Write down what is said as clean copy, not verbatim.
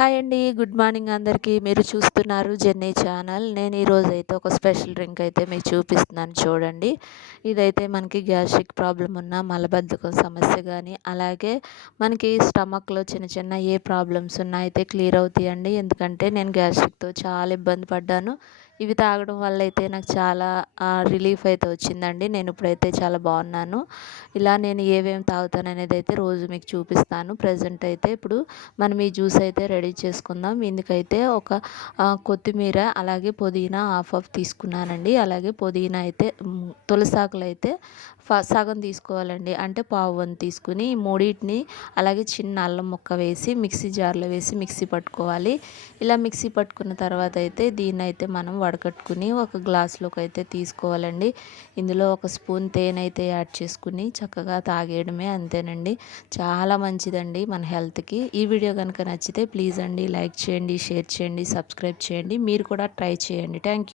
Hi అండి. Good morning అందరికీ. మీరు చూస్తున్నారు జెన్నీ ఛానల్. నేను ఈరోజైతే ఒక స్పెషల్ డ్రింక్ అయితే మీకు చూపిస్తున్నాను చూడండి. ఇదైతే మనకి గ్యాస్ట్రిక్ ప్రాబ్లమ్ ఉన్న, మలబద్ధకం సమస్య గానీ, అలాగే మనకి స్టమక్‌లో చిన్న చిన్న ఏ ప్రాబ్లమ్స్ ఉన్నా అయితే క్లియర్ అవుతాయండి. ఎందుకంటే నేను గ్యాస్ట్రిక్‌తో చాలా ఇబ్బంది పడ్డాను. ఇవి తాగడం వల్ల అయితే నాకు చాలా రిలీఫ్ అయితే వచ్చిందండి. నేను ఇప్పుడైతే చాలా బాగున్నాను. ఇలా నేను ఏవేమి తాగుతాననేది అయితే రోజు మీకు చూపిస్తాను. ప్రెజెంట్ అయితే ఇప్పుడు మనం ఈ జ్యూస్ అయితే రెడీ చేసుకుందాం. ఇందుకైతే ఒక కొత్తిమీర, అలాగే పుదీనా హాఫ్ తీసుకున్నానండి. అలాగే పుదీనా అయితే తులసాకులు అయితే సగం తీసుకోవాలండి. అంటే పావు వంతు తీసుకుని ఈ మూడింటిని అలాగే చిన్న అల్లం ముక్క వేసి మిక్సీ జార్లో వేసి మిక్సీ పట్టుకోవాలి. ఇలా మిక్సీ పట్టుకున్న తర్వాత అయితే దీన్ని అయితే మనం వడకట్టుకుని ఒక గ్లాస్లోకి అయితే తీసుకోవాలండి. ఇందులో ఒక స్పూన్ తేనె అయితే యాడ్ చేసుకుని చక్కగా తాగేయడమే, అంతేనండి. చాలా మంచిదండి మన హెల్త్కి. ఈ వీడియో కనుక నచ్చితే ప్లీజ్ అండి లైక్ చేయండి, షేర్ చేయండి, సబ్స్క్రైబ్ చేయండి. మీరు కూడా ట్రై చేయండి. Thank you.